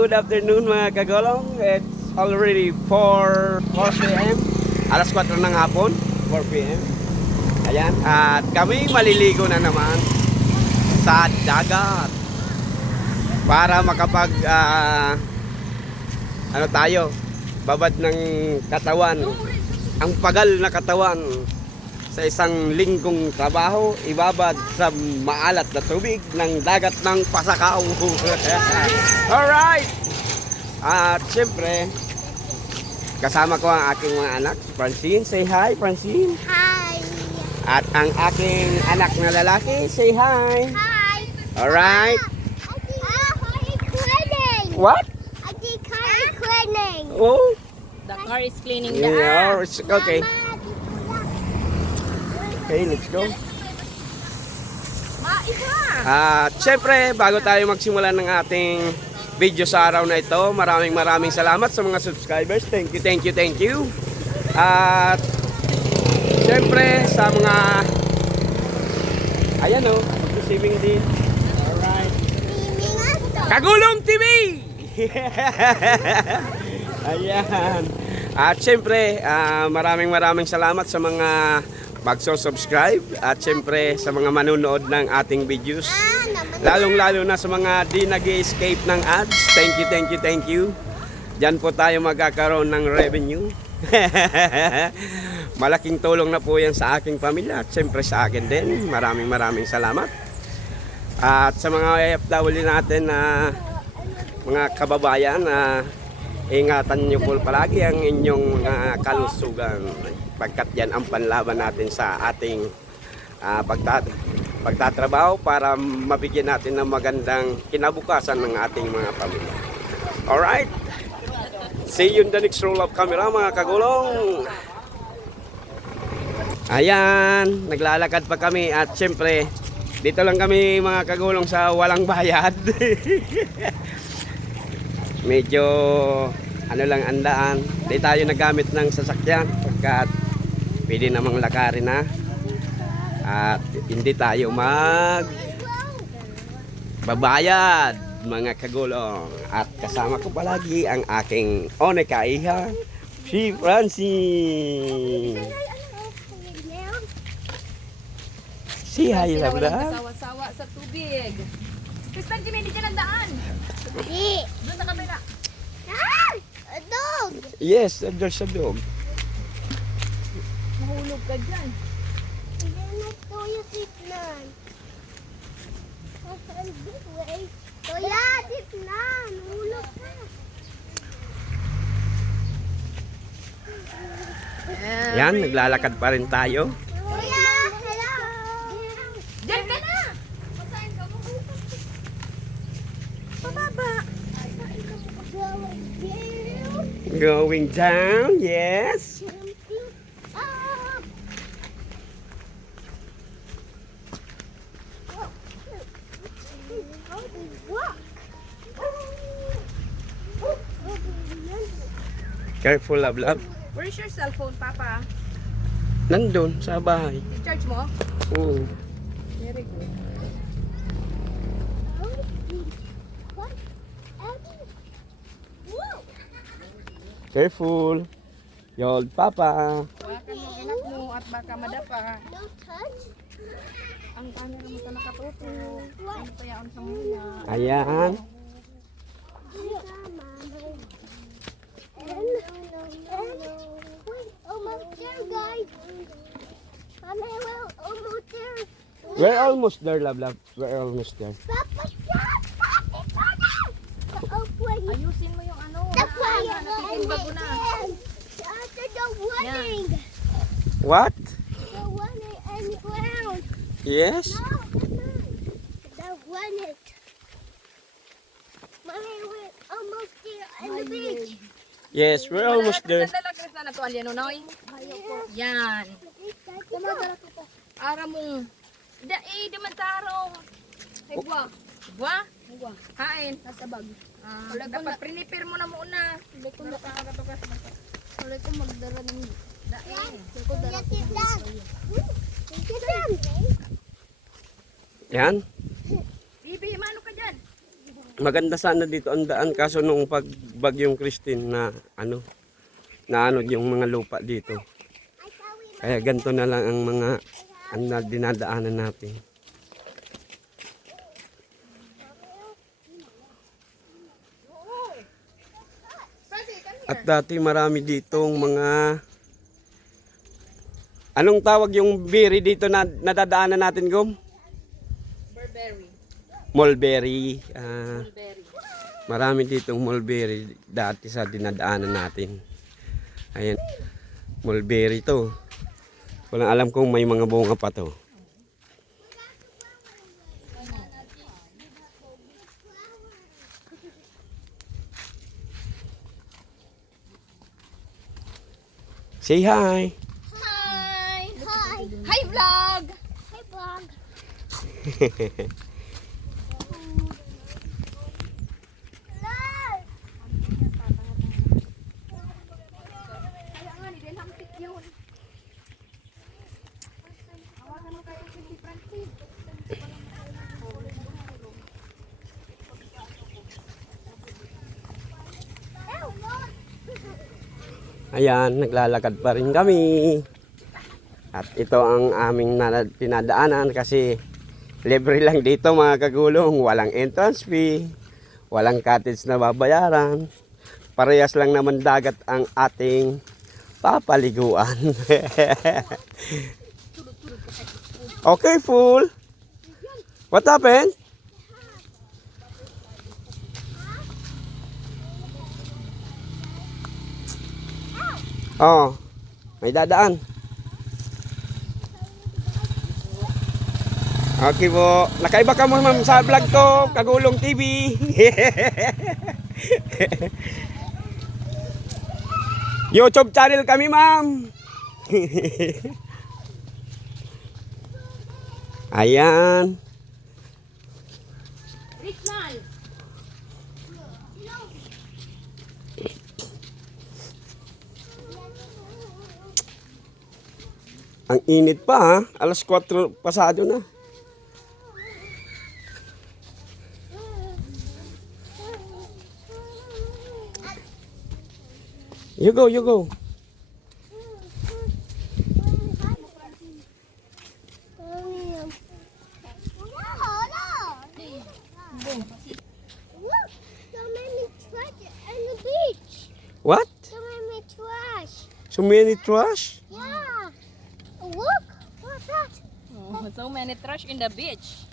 good afternoon mga kagolong. It's already 4 p.m. Alas 4 ng hapon, 4 p.m. Ayan, at kami maliligo na naman sa dagat para makapag ano tayo, babad ng katawan. Ang pagal na katawan sa isang linggong trabaho, ibabad sa maalat na tubig ng dagat ng Pasakaw. Alright! At syempre, kasama ko ang aking mga anak, Francine. Say hi, Francine. Hi. At ang aking anak na lalaki, say hi. Hi. Alright. Cleaning. What? I did car cleaning. Oh, The car is cleaning the yeah, air. okay. Okay, let's go. At syempre, bago tayo magsimula ng ating video sa araw na ito, maraming salamat sa mga subscribers. Thank you. At syempre, sa mga ayan o, mag-swimming din. Alright. Kagulong TV! Ayan. At syempre, maraming salamat sa mga magso-subscribe at syempre sa mga manonood ng ating videos. Lalong-lalo na sa mga di nag-escape ng ads. Thank you. Diyan po tayo magkakaroon ng revenue. Malaking tulong na po yan sa aking pamilya at syempre sa akin din. Maraming salamat. At sa mga OFW natin na mga kababayan, ingatan nyo po palagi ang inyong kalusugan, pagkat yan ang panlaban natin sa ating pagtatrabaho para mabigyan natin ng magandang kinabukasan ng ating mga pamilya. Alright, see you in the next roll of camera mga kagulong. Ayan, naglalakad pa kami at syempre dito lang kami mga kagulong sa walang bayad. Medyo ano lang andaan. Di tayo nagamit ng sasakyan pagkat pwede namang lakarin na. At hindi tayo babayad mga kagulong. At kasama ko palagi ang aking onekaiha, si Francine. Si hi, Walang Labla. kasawa-sawa sa tubig. Kristan, hindi ka nandaan. Di. Doon sa kabila. Ah! A dog. Yes, there's a dog. Mahulog ka dyan. Hindi na tuyo titnan. Nasaan this way? Tuya, titnan. Hulog ka. Yan, naglalakad pa rin tayo. Tuya, hello. Diyan ka na! Pababa. Going down, yes. Jumping up. Walk. Careful, Lablab. Where's your cellphone, Papa? Nandun, sa bahay. I-charge mo? Oo. Very good. What? Whoa. Careful. Yold, Papa. Hawakan yung anak mo at baka madapa. No touch. Ang camera mo sa nakatuto. Ano kaya ang sa muna? Ayan. Wait, almost there, guys. Mommy, well, almost there. We're almost there, Lablab. We're almost there. Papa, stop! Papa, stop! Oh, wait. Ayusin mo yung ano. That's why Naan, you're natitimba ko na. After the warning. What? The warning and ground. Yes? No, come on. The warning. Mommy, we're almost there on the beach. Yes, we're almost there. Dala, Kristan, na tuwalya, Nonoy. Yan. Ara mong. Di man tarong. Ay, buwa. Buwa? Buwa. Hain. Nasa bag. Dapat prinipir mo na muna. Ulit ko magdara ng daing. Yan. Bibi, mano ka dyan? Maganda sana dito ang daan kaso nung pagbagyong Christine na ano yung mga lupa dito. Kaya ganito na lang ang mga dinadaanan natin. At dati marami ditong mga anong tawag yung berry dito na nadadaanan natin, Gom? Burberry. Mulberry. Burberry. Marami ditong mulberry dati sa dinadaanan natin. Ayan. Mulberry to. Walang alam kung may mga bunga pa to. Say hi. Hi! Hi. Hi, vlog! Hi, vlog. Ayan, naglalakad pa rin kami. At ito ang aming pinadaanan kasi libre lang dito mga kagulong. Walang entrance fee, walang cottage na babayaran. Parehas lang naman dagat ang ating papaliguan. Okay, fool. What happened? Oh, may dadaan. Okay po. Nakaiba ka mo ma'am sa vlog ko, Kagulong TV. YouTube channel kami, ma'am. Ayan. Richman! Ang init pa ha. Alas 4 pasado na. You go, you go. Look, so many trash on the beach. What? So many trash. So many trash? Yeah. Look, what's that? Oh, so many trash in the beach.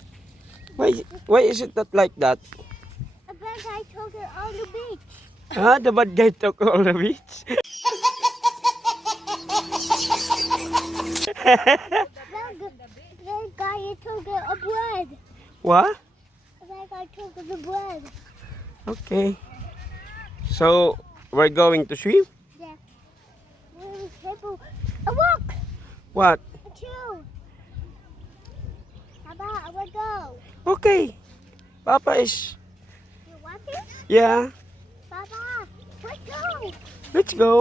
Why is it not like that? A bad guy took it on the beach. Ah, the bad guy took all the beach. The guy took it a bread. What? The guy took the bread. Okay. So, we're going to swim? Yeah. People. A walk. What? A two. How about I will go? Okay. Papa is... You want this? Yeah. Papa, let's go. Let's go.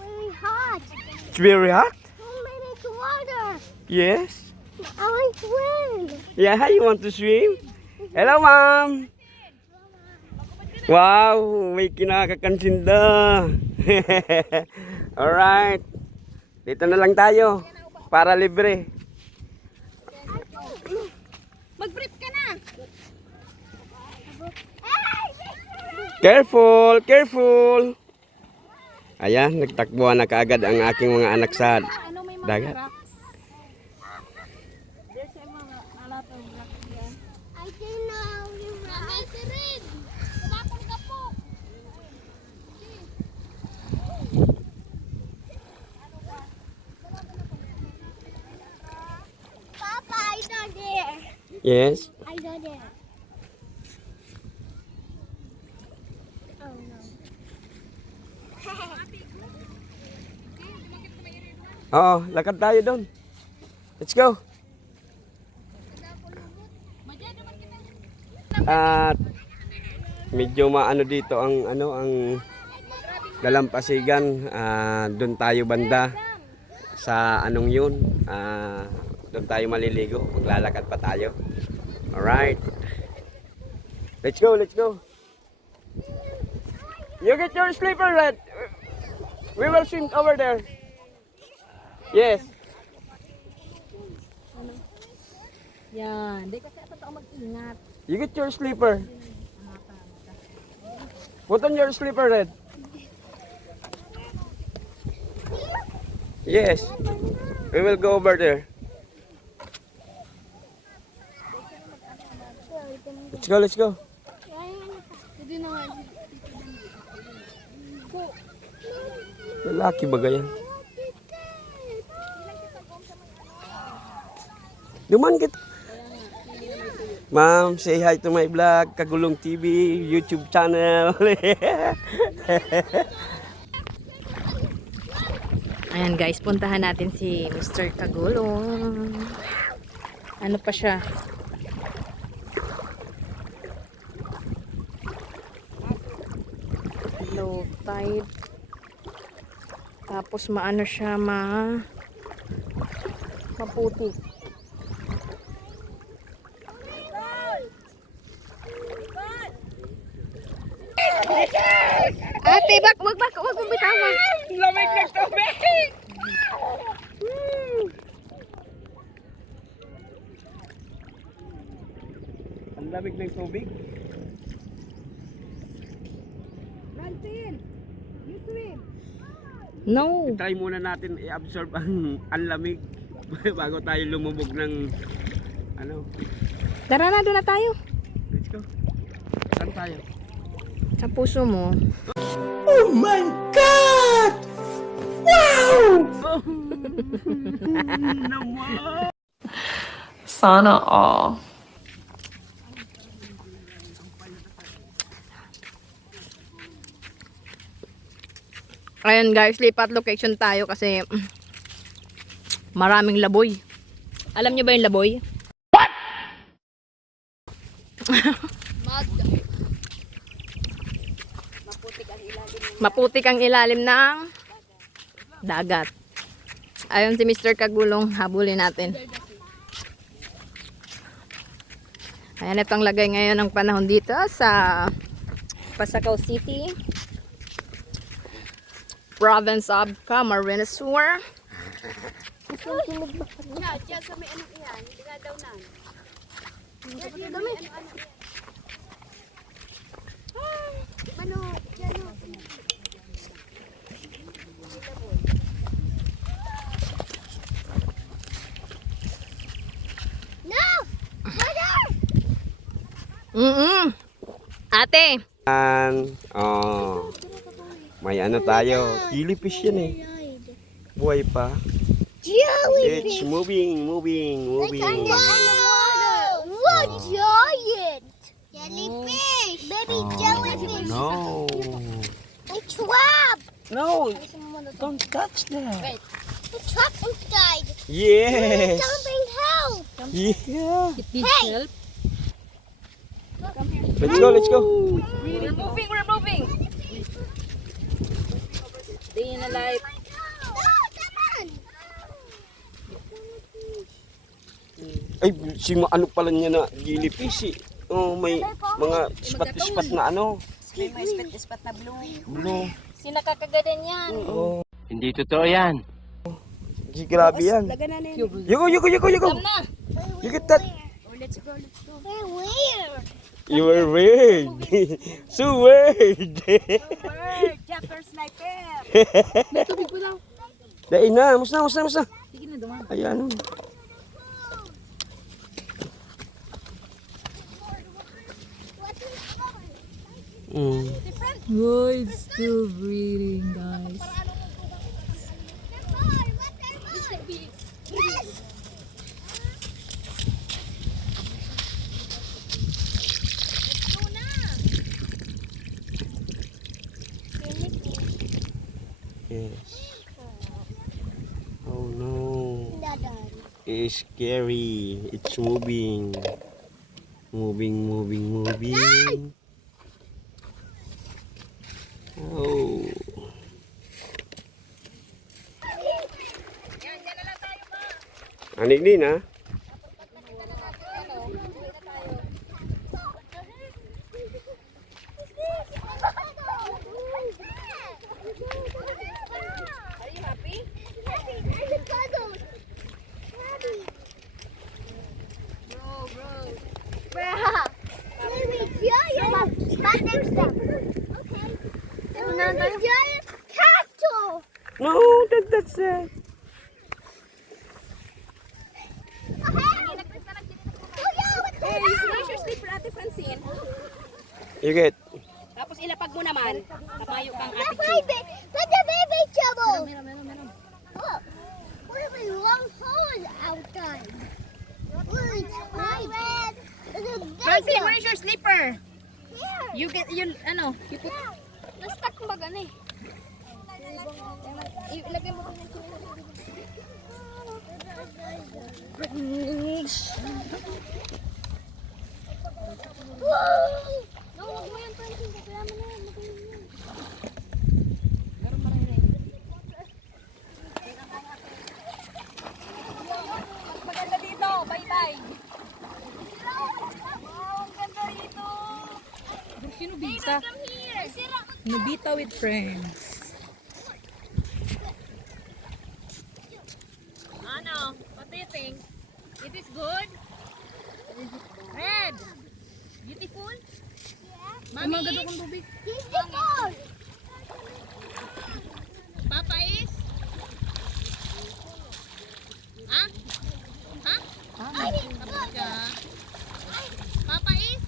Really hot. It's very hot? So many water. Yes. I want to swim. Yeah, you want to swim? Hello, ma'am. Wow, may kinakakansinda. Alright. Dito na lang tayo. Para libre. Mag-brief ka na! Careful, careful. Ayan, nagtakbuhan na kaagad ang aking mga anak sa Ano may mga dagat. rocks? There's a lot of rocks here. I don't know. Mami, si Rin. Kumapon ka po. Papa, I know there. Yes. I know there. Oh no. Oo, lakad tayo doon. Let's go. At medyo maano dito ang dalampasigan. Doon tayo banda sa anong yun. Doon tayo maliligo. Maglalakad pa tayo. Alright. Let's go, let's go. You get your sleeper, Red. We will swim over there. Yes. Yan. Hindi kasi totoo mag-ingat. You get your sleeper. Put on your sleeper, Red. Yes. We will go over there. Let's go, let's go. Lalaki ba ganyan? Duman kita. Ma'am, say hi to my vlog, Kagulong TV, YouTube channel. Ayan guys, puntahan natin si Mr. Kagulong. Ano pa siya? Low tide. Tapos maano siya, maputi. Ate, wag mong bitawan. Lamig ng tubig! Ang lamig ng tubig. No. Try muna natin i-absorb ang lamig bago tayo lumubog ng ano. Tara na, doon na tayo. Let's go. Saan tayo? Sa puso mo. Oh my God! Wow! Naman! Sana all. Ayan guys, lipat location tayo kasi maraming laboy. Alam niyo ba yung laboy? What? Maputik ang ilalim ng dagat. Ayon si Mr. Kagulong, habulin natin. Ayan, itong lagay ngayon ng panahon dito sa Pasacao City, province of Camarines Sur. Ate, Oh. May ano tayo. Jellyfish yan eh. Buhay pa. It's Jellyfish. moving. What giant? Jellyfish. Baby jellyfish. No. A trap. No. Don't touch that. A trap inside. Yes. Jumping help. Yeah. Hey. Let's go. we're moving. Stay in alive. No, come on. Ay, ano pala niya na jellyfish eh. Oh, may mga spot na ano. May spot na blue. Blue. Sinakakagadan yan. Oh. Hindi totoo yan. Grabe yan. Yuko. Alam na. You get that? They're weird. You were weird. So weird. Jacker sniper. Dahil na. Musta. Sige na, duman. Ayan. Oh, it's still breathing, guys. Yes. Oh no. It's scary. It's moving. Moving. Oh. Anik din ha? Higit. Tapos ilapag mo naman. Kapayo kang The attitude. baby, let the baby trouble. Oh, what a long hole outside. Oh, it's red. Francine, where's your slipper? Here. You get, you put... Na-stuck ba gani? Ilagay mo rin No, wag mo yan, Francine. Kailangan mo na yan. Maganda dito. Bye-bye. Wow, ang ganda dito. Nobita. Come here. Nobita with friends. Ano? What do you think? It is good? Red. Beautiful? Mami is? Beautiful. Papa is? Ha? Ha? Tapos ka. Papa is?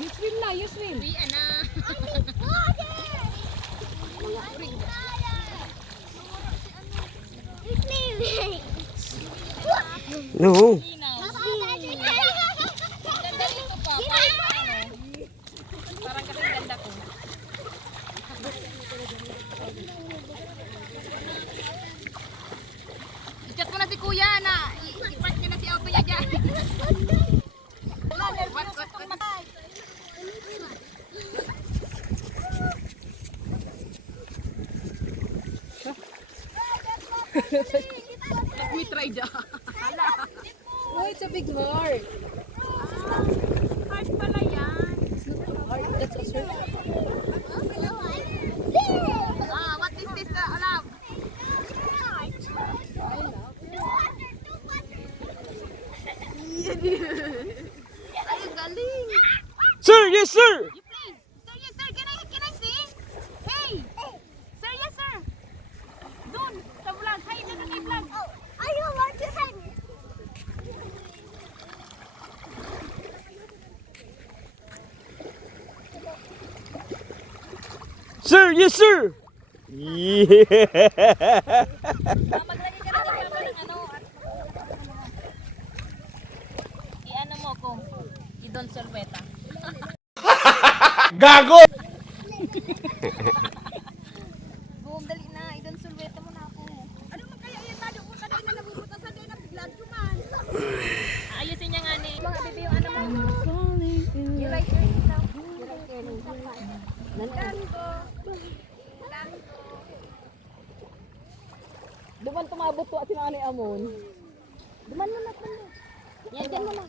You swim na, you swim. Uwi, ana. No. Ganda dito pa. Parang kasi ganda ko. I-chat mo na si kuya na i-park niya na si auto niya dyan. What? Let me try dyan. Oh, it's a big heart. Hard pala yan. Heart, that's a swim. What is this, alam? Ay, galing. Sir, yes sir. You please. Sir, yes, sir. Can I see? Hey. Sir, yes, sir. Doon, sa vlog. Hi, doon sa vlog. I don't want to hang. Sir, yes sir. Yeah. Maglagay ka na din ng ano. I-ano mo kung i-don solweta. Gago. Boom, dali na. I-don solweta mo na ako. Ano man kaya yan? Tado ko kanay na nabubutasan din ang vlog ko man. Ayusin niya nga ni. Mga bebe yung ano mo. You like your stuff? You like your stuff? Lango. Duman tumabot to at sinanay amon. Duman mo na. Yan, dyan mo na.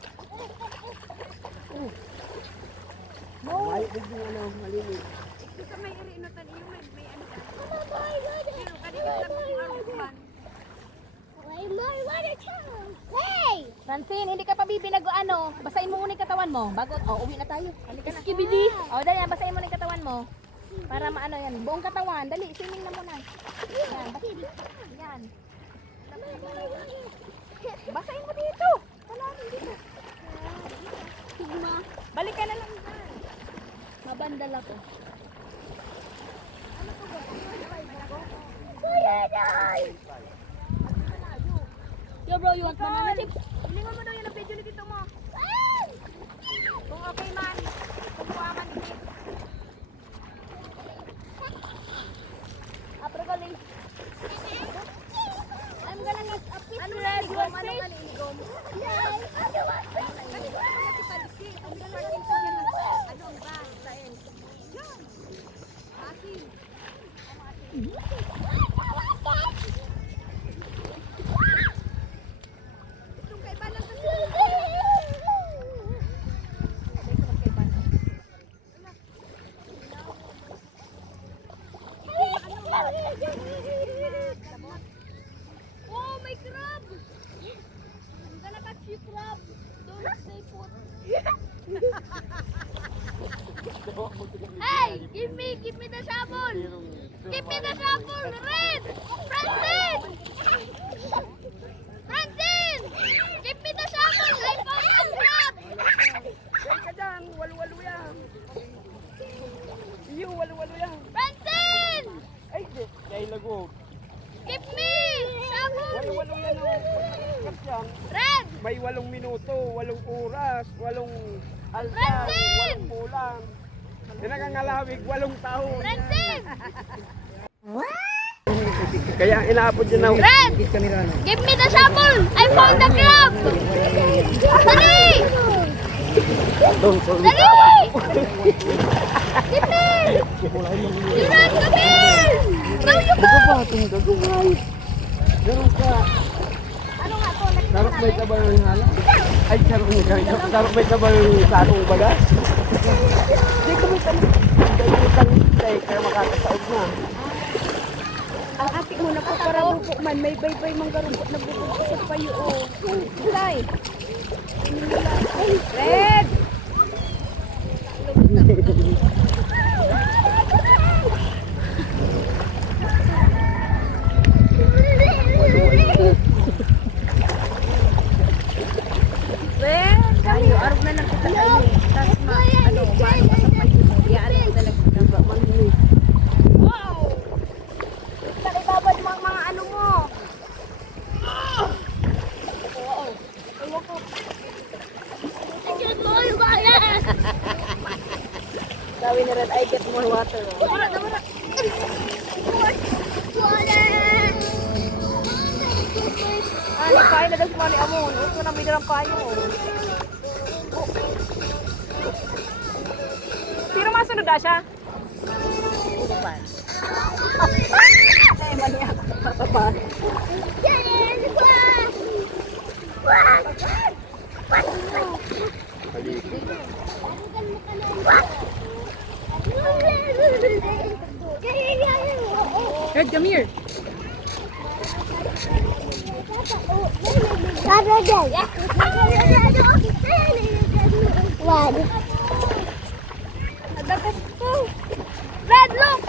Hey! Francine, hindi ka pa bibinago ano. Basahin mo muna yung katawan mo. Bago, uwi na tayo. Halika na. Skibidi. Dali yan, basahin mo na yung katawan mo. Para maano yan. Buong katawan. Dali, swimming na muna. Yan, yan. Basahin mo dito. Wala rin dito. Balik ka na lang dyan. Mabandal ako. Yo bro, you want banana chips? Hilingan mo daw yan ang video ni tito mo. Kung okay man, kumuha man din. Aprokoli. I'm gonna make a piece of red one fish. Oh, my crab! I'm gonna catch you, crab. Don't stay put. Hey, give me the shovel. Give me the shovel, Red. Francine! Francine! Give me the shovel. I found a crab. Kaya ka dyan, walwalo yan. oras yan. Red! May 8 minuto, 8 oras, 8 alta, Francine! 8 pulang. Pinangangalawig, 8 taon. Francine! Kaya inaabot yun na. Red! Give me the shovel! I found the crab! Dali! Dali! Give me! You run, come here! No, you go! Sarap may tabang ng hala? Ay, sarap may tabang ng sakong baga? Hindi ko may tanong. Kaya makakasaog na. Ang atik mo na po para bubuk man. May baybay mang garupot na bubuk sa payo. Kulay. Red! Red! Kayo, arog na lang kita kayo. Tapos ano, maano ka sa payo mo. Iyaan mo na lang kita ba? Wow! Nakibabad mo ang mga ano mo. I get more water. Sabi ni Red, I get more water. Water. Ano, kain na daw si Mani Amon. Ito na may dalang kayo. Pero masunod na siya. Ay, mali ako. Tatapan. Red, come here. Red, look!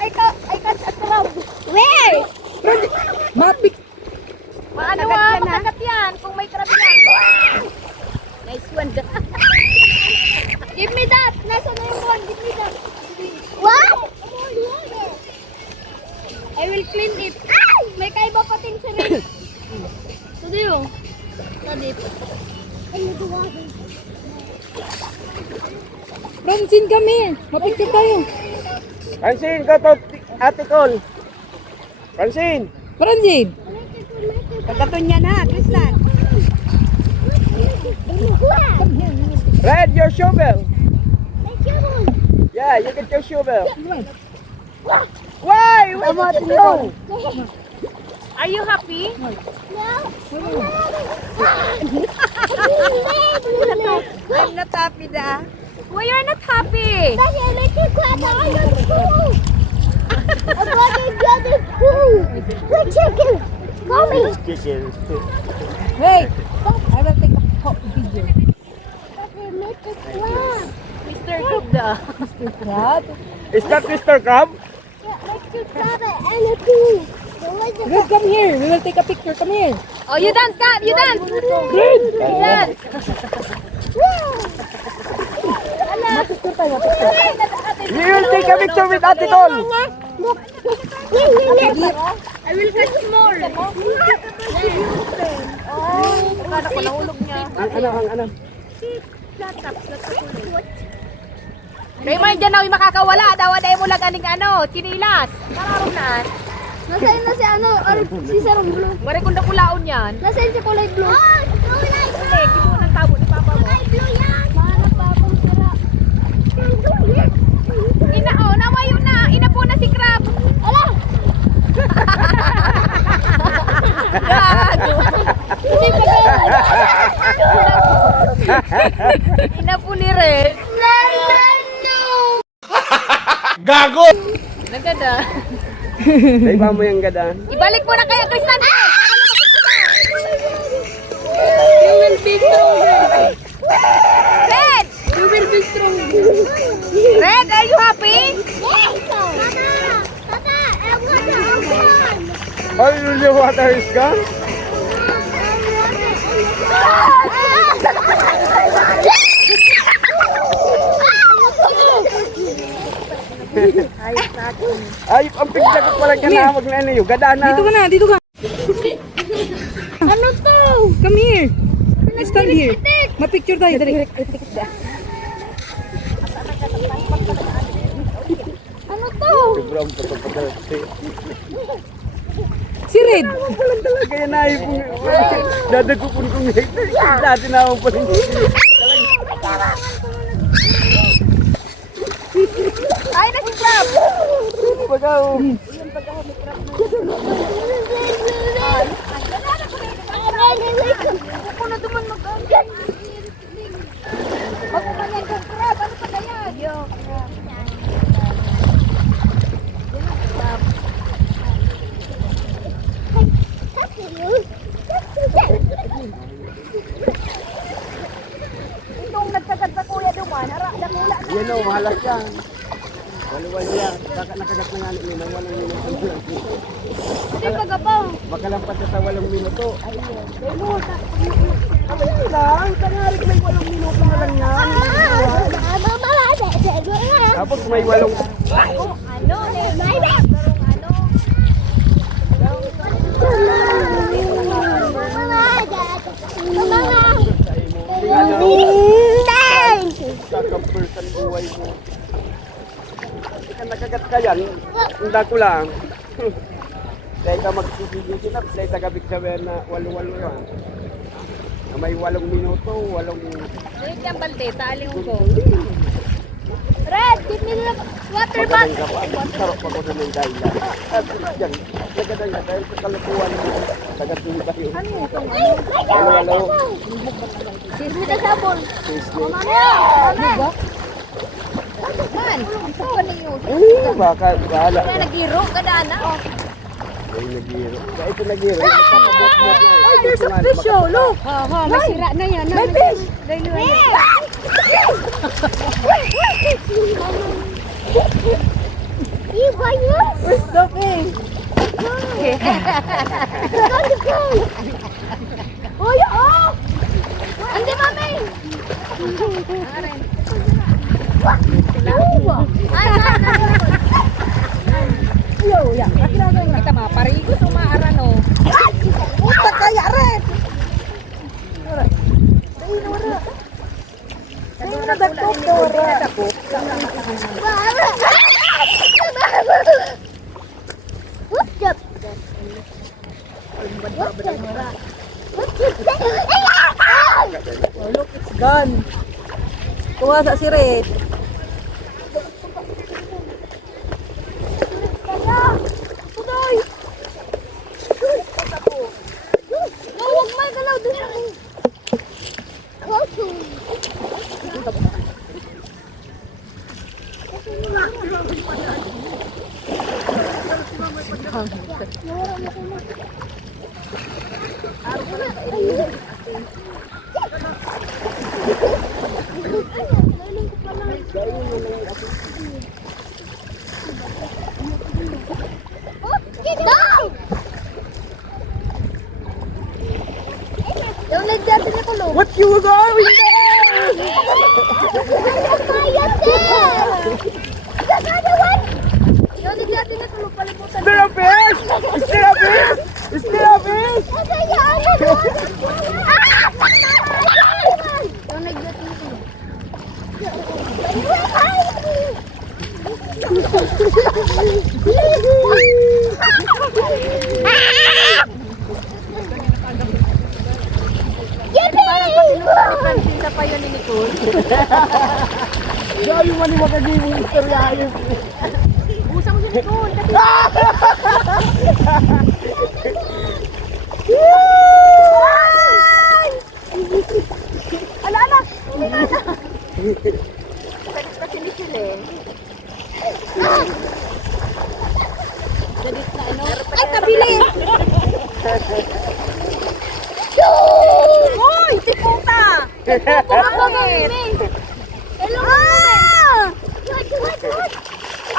I catch a crab. Where? Mapik. Maano makagat yan kung may crab yan. Nice one. Give me that. Nasa na yung one? Give me that. What? I will clean it. Ay! May kaiba pa ting sa rin. Tadi yun. Tadi. Ay, nagwawagan. Francine, kami. Mapicture tayo. Francine, go to Ate Col. Francine! Francine. Pagkaton niya na, Tristan. Red, your shovel! Yeah, you get your shovel. Why? Where did you go? Are you happy? I'm not happy na. Why you're not happy? Chicken! Mommy! Chicken. Wait. I will take a video. Mr. Gupta. Crab. Is that Mr. Crab? Red, come here. We will take a picture. Come here. Oh, you dance, Kat. You dance. You dance. Mapicture tayo, mapicture. We will take a picture with Ate Col. I will catch more. Kala ko nahulog niya. Ang ano? Kaya mo dyan na makakawala. Dawa-dawa mo lang aning ano, chinilas. Kararong naan. Nasaan na si ano? Or si Sarong Blue? Mari kung nakulaon yan. Nasaan si kulay blue? Oh, kulay blue! Eh, kibo ng tabo ni Papa mo. Kulay blue yan! Mahanap pa akong sarap. Ina, oh, nawayo na. Ina po na si Crab. Ala! Gago. Hindi pa Ina po ni Red. Gago! Nagada. Iba mo yung gada. Ibalik mo na kaya kay Sandra. You will be stronger. Red! You will be stronger. Red, are you happy? Yes! Tata, I want to open. Oh, your water is gone? Ay, ang pigla ko pala ganawag na ano yun. Gada na. Dito ka na, dito ka. Ano to? stand here. Ma-picture tayo. Dali. Ano to? Sobrang patapatalate. Si Red. Walang talaga yan ay kung dadagupon kong hector. Dati na ako pa rin. Ay, nag-grab! Bagaw. Puno duman mag-grab. Ako pa niyan kung crab. Ano pa kaya? Yo, crab. Itong nagkagat sa kuya duman. Dakula na. Yan o, mahalas yan. Waluwal yan. Nakagat na nga ni ng 8 minuto. Hindi pagabaw. Makalampat na sa 8 minuto. Ayun lang. Kangarik may 8 minuto na lang yan. Tapos may 8. Ano, Lena? Kakapersan buhay mo. Kasi ka nakagat ka yan. Hindi ko lang. Dahil ka magsisigil na. Dahil tagabig sabihin na 8 yan. Na may 8 minuto, 8. Dito yung balde, taling ko. Red, give me the water Magaling bottle. ka pa. Sarap pa ko na ng dahilan. At yan, nagkadang na dahil sa kalukuhan mo. Tagat-tuloy tayo. Ano itong Halo-halo. Give me the sabon. Taste mo. man? Ito ka ninyo. Baka, bahala. Kaya nag-iro, kadana. Ay, nag-iro. Ito nag-iro. Nagpapabot mo niya. Ay, there's a fish, oh. Look. May sira na yan. May fish. Iba yun. Where's the fish? Oh, yeah, oh! Andi, mami! Kita maparigo sumaaran o. Puta kaya, Red. What's up? Oh, look, it's gone. Kuha sa si Red. No, huwag may galaw doon ako. Go! Yung nagdati na kulong. What you going there? Yung nagdati na kulong, palimutan. Is there a fish? Is there a fish? Is there a fish? Yung nagdati na kulong. Pansin pa yun ni Nicole. Gabi mo ni makaging istorya yun. Usa mo si Nicole. Kasi Ala! kasi ni Chile. Dalit na ano. Ay, kabili! Uy! Tiputa! Ako gamini! Hello, What?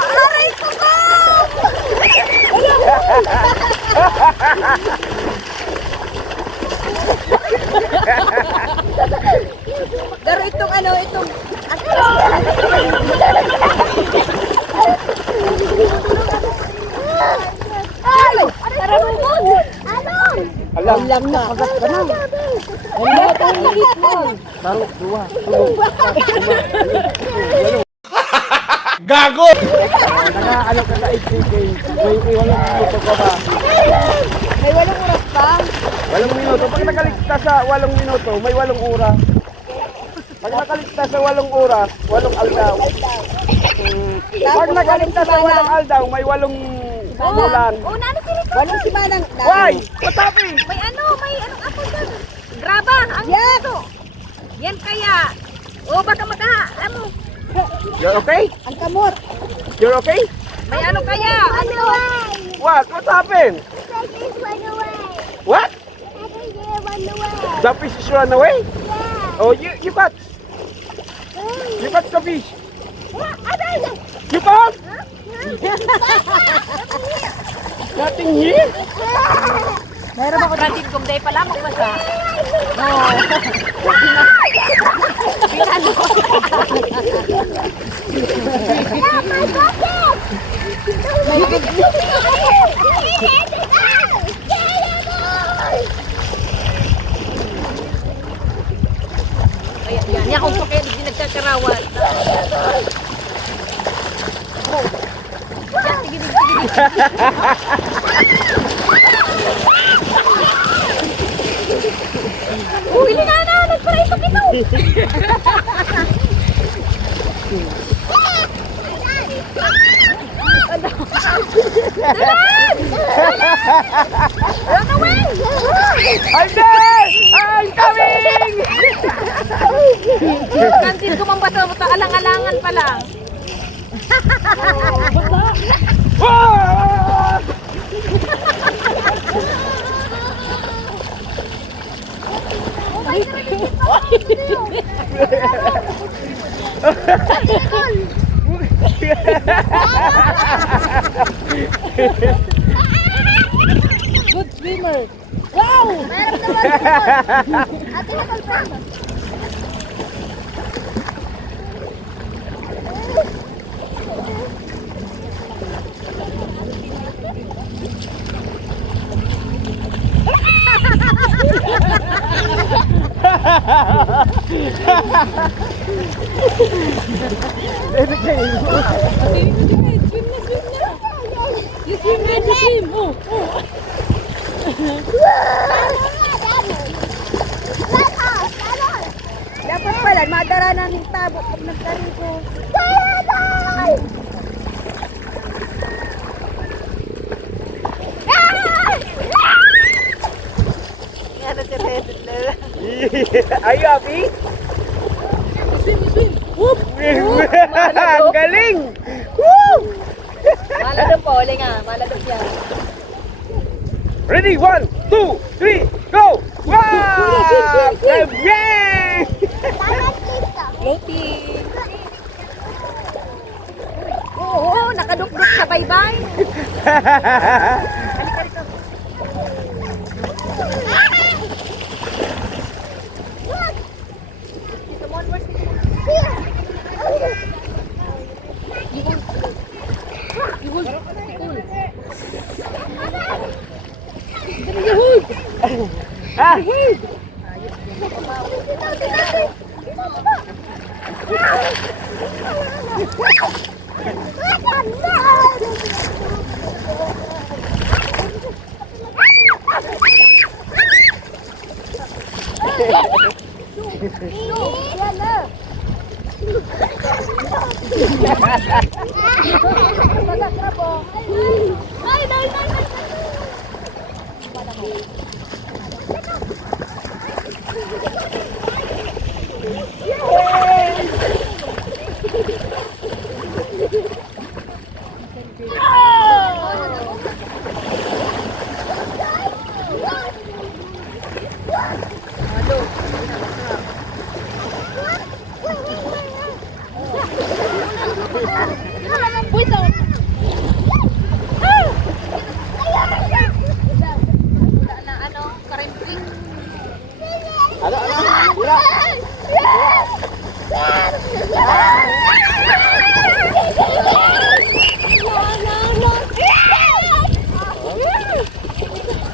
Aray ko ko! Pero itong ano, itong... Ay! Tararubog! Anong? Alam. Lang na. Kagat ka na. Ano ito yung liit mo? Baro, dua. Gago! Nag-aalok ka sa 8K. May iwalang minuto ka ba? May 8 oras pa. 8 minuto. Pag nakaligtas sa 8 minuto, may 8 oras. Pag nakaligtas sa 8 oras, 8 aldaw. Pag nakaligtas sa 8 aldaw, may 8 bulan. Oh, nano sila ko. 8 simanang Why? What's happening? May anong ako dyan. Graba, ang Yes! ito. Yan kaya. O baka ano. You're okay? Ang kamot. You're okay? May ano kaya. Run away! What? What happened? Fishes run away! What? Fishes run away! The fish is run away? Yeah! Oh, you catch. You catch the fish. I don't know! You caught? Nothing here? Meron ako gratin kung day pala mo basa. My bucket! Kaya yan. Yan kung pakit hindi nagkakarawan. Yan, sige. Uy, na! Nagparay pa kito! Run away! I'm there! I'm coming! Kantin ko mang bato, alang-alangan pa lang. Ah! Good swimmer. Wow! Ate na kalpa. You swim, ready swim. Oh, oh. Dapat pala, madara namin tabo pag nagtariko. Yan na si Reddit na. Are you happy? Swim, swim. Whoop! Ang galing! Woo! Maladong po, uling nga. Maladong siya. Ready? 1, 2, 3, go! Wow! Yay! Floating. Oo, nakadukduk sa baybay. Ah!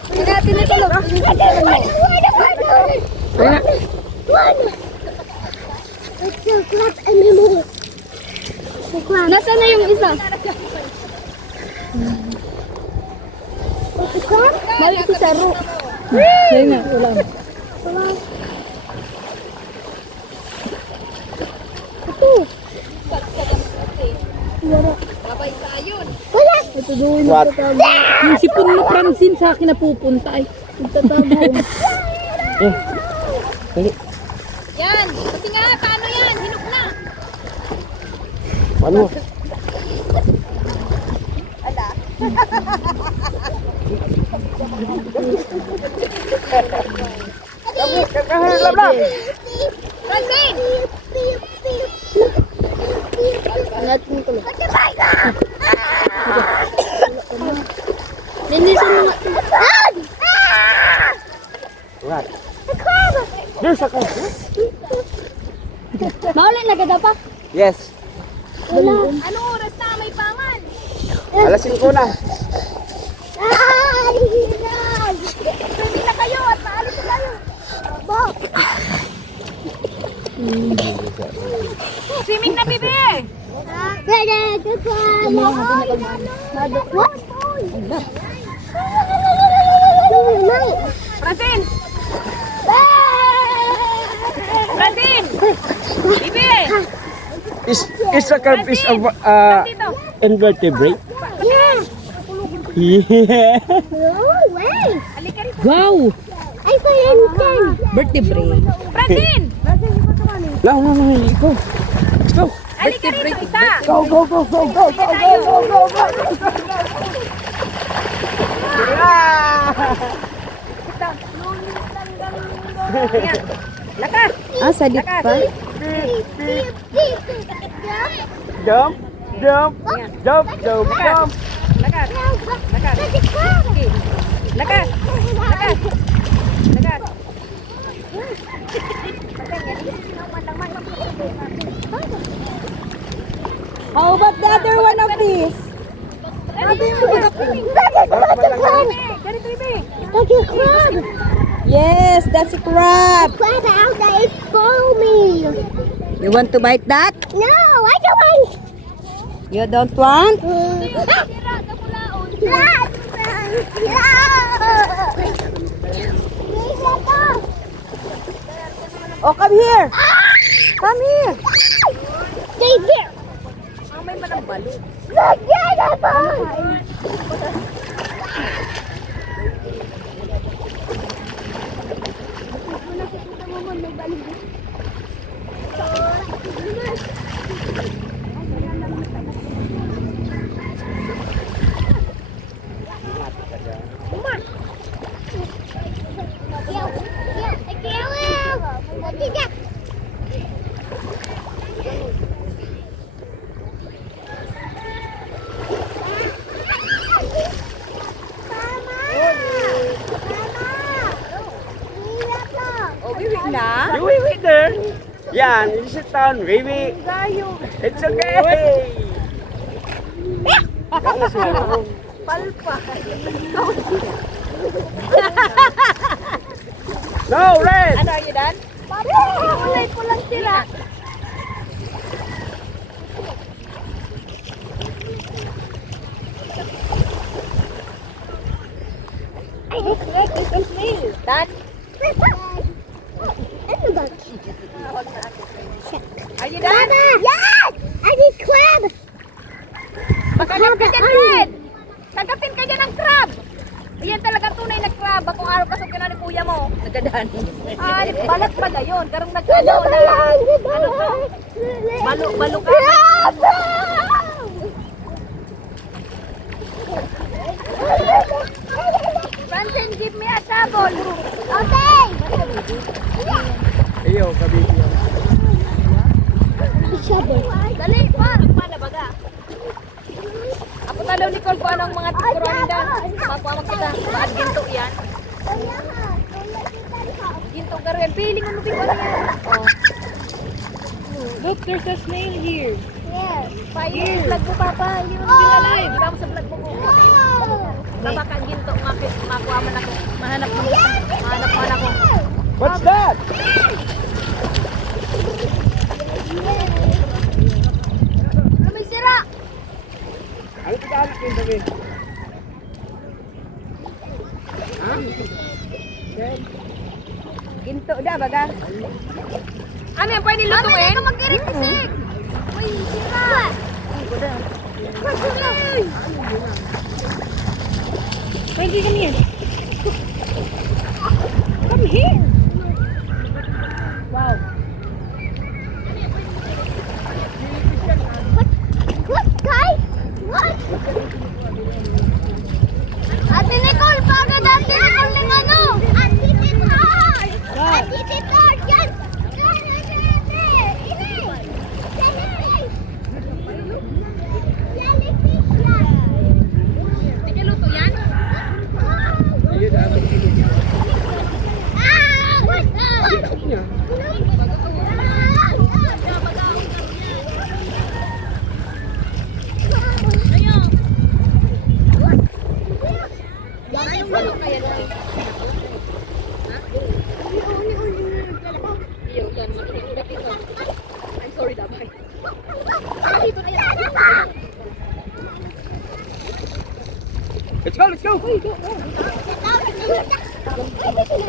Hindi natin It's a crab animal. Nasaan na yung isa? It's a crab? Balik si Saro. Ayun na, ulam. Babay ka yun. Ito doon. What? Yung sipon na Francine sa akin napupunta ay. Nagtatago. Yan. Kasi nga, paano yan? Hinuk na. Ano? Francine! Natin ko lang. Linisan mo nga. What? A crab! There's a crab. Maulay na gada pa? Yes. Wala. Anong oras na? May pangan. Alas 5 na. Ay! Hirap! Pwede na kayo at paalis na kayo. Bo! Swimming na, bibi! Pwede ka pa! What? Francine! Francine! Bibi! Is a crab is a Dito. invertebrate? Yeah! Yeah. No way! Halika rin. Wow! I saw anything! Vertebrae. Francine! No, ikaw. Let's go. Halika rito, isa! Go. Ayan. Lakas! Ah, salit pa? Jump. Lakas! Lakas! Okay. Lakas! Lakas! Lakas! How about the other one of these? Ganito, bibi! Look at crab! Yes, that's a crab. Crab out there is foamy! You want to bite that? No, I don't want! You don't want? Oh, come here. Come here. Stay here! May manang balo. Look at the ball! O, bibi na. You wait there. Yan, you sit down, baby. It's okay. No, Red. Ano, are you done? Kulay ko lang sila. Done? Are you done? Yes! I need crab! Magkagap ka dyan, Red! Tagapin ka dyan ng crab! Ayan talaga tunay na crab. Akong araw pasok ka na ni kuya mo. Nagdadaan. Ay, balat pa na yun. Karong nag-ano na. Ano ka? Balo ka? Francine, give me a shovel. Okay! Iyo, kabiti. Dali, par. Paano baga? Ako na daw, Nicole, kung anong mga tukuronda. Makuha kita. Baad ginto yan. Ginto ka rin. Piling mo nubing wala yan. Look, there's a snail here. Yes. Payo, vlog mo, Papa. Hindi mo nabing alive. Iba mo sa vlog mo. Baba ka ginto, makuha man ako. Mahanap man ako. What's that? May sira. Ano ito yung dami? Ginto da baga. Ano yung pwede Mami, lutuin? ka mag-irit-isik. Uy, sira. Pwede kami yan. Come here. Wow. What, guys? What? Ate Nicole, pagod Ate Nicole ng ano? Ate Nicole! Ate Nicole, yan! Sige, luto yan. Ah! What? I'm sorry, Dabay. Let's go, let's go!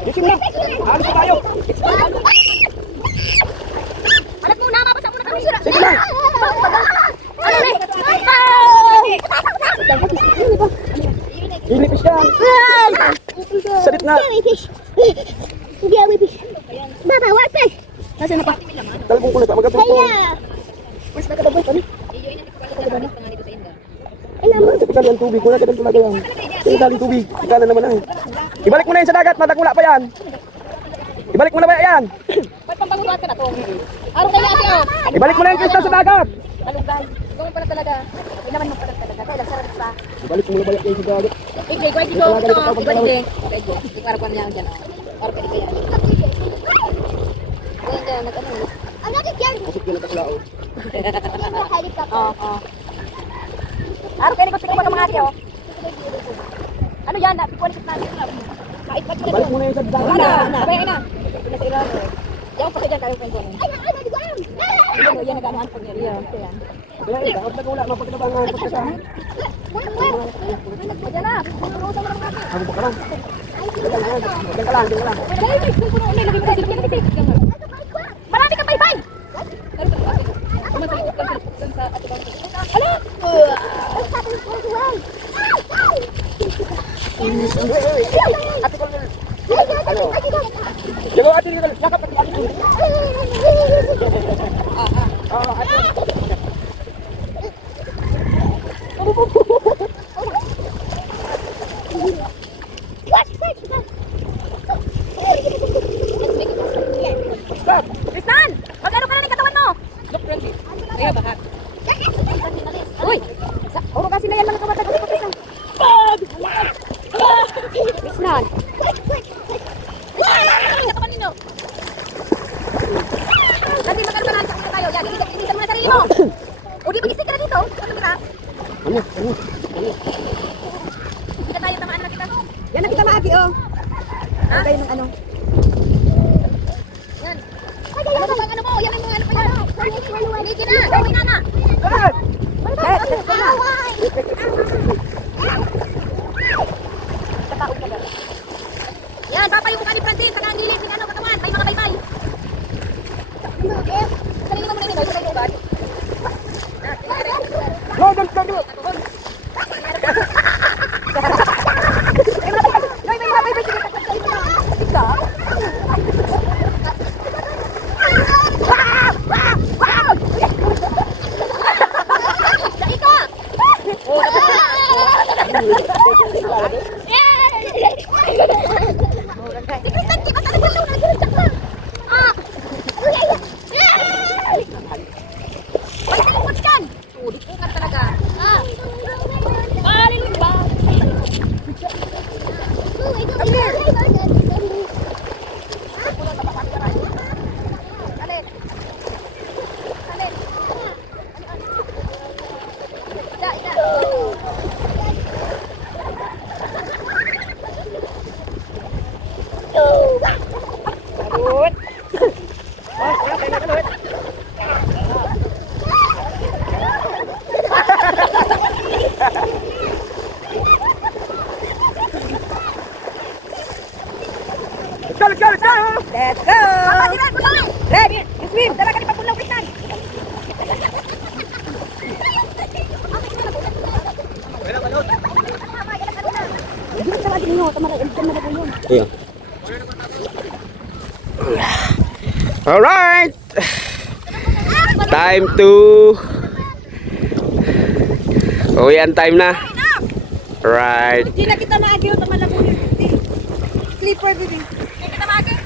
Dito na! Alis na tayo! Alat muna, mabasa muna kami sila. Sige na! Ilipis yan! Salit na! Hindi, wipis. Baba, wipis. Nasaan na pa? Talbong ko na pa, magabong ko. Kaya. Mas nakadabay kami. Ikaw yung tubig, wala ka ng talaga yan. Ikaw yung tubig, ikaw na naman ay. Ibalik mo na yan sa dagat, madagula pa yan. Ibalik mo na ba yan? Ba't pambangulat ka na to? Araw kayo ate oh. Ibalik mo na yung kristal sa dagat. Malunggay. Gawin pala talaga. Ilaman mo pala talaga. Kaya lang sarap pa. Ibalik mo na ba yan sa dagat? Ikay, kwa dito. Pwede. Pwede. Ikarap niya dyan. Para pwede kaya. Ayan dyan, nag-ano. Ano yan? Pasok ko na taklao. Oo. Araw kayo gusto ko pa mga ate oh. Ano yan? Napikuan sa natin. Kahit ba't pala Ibalik mo na yan sa dagat. na. Sabay na. Nasa ilalim. Yung pa dyan tayo kwento. Yan nag-anuhan po niya. Yan. Kaya ikaw, kapag wala, mapagkinabangan, pagkasama. Diyan na. Ako pa ka lang. Diyan ka lang. Marami ka bye-bye! Diyan ate dito, yakap at ate dito. Tristan! Magkano ka na ng katawan mo? Look, friendly. Ayaw, bakat. Uy! Uro kasi na yan mga kabatag ko Tristan. Tristan! Katawan ninyo! Nanti magkano ka na sa una tayo. Yan, ilisan mo na sarili mo. O di mag-isig ka na dito. Ano kita? Ano? Hindi ka tayo tamaan na kita. Yan na kita maagi oh. Ha? Kayo ng ano? Yan. Ano ba bang ano mo? Yan ang mga ano pa yan. Hindi na. Gawin na na. Let's go na. Yan, papayo mo ka ni Francine. Saka ang gilid ng ano katawan. May mga baybay. Kanina mo na nito. Sa kayo ba? No, don't do it. May mga baybay. Ika. Let's go! Red, you swim. Dala ka ni pagpulaw, Kristan. Yeah. Alright. Time to uwian time na. Right. Hindi na kita maagyo, tamalabon yun. Sleeper, baby. Hindi kita maagyo.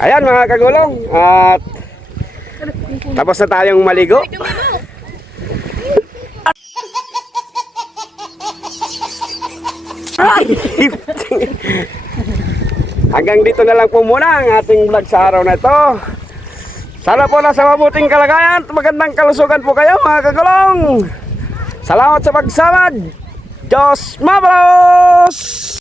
Ayan mga kagulong. At tapos na tayong maligo. Hanggang dito na lang po muna ang ating vlog sa araw na ito. Sana po nasa mabuting kalagayan at magandang kalusugan po kayo mga kagulong. Salamat sa pagsama. Diyos mabalos!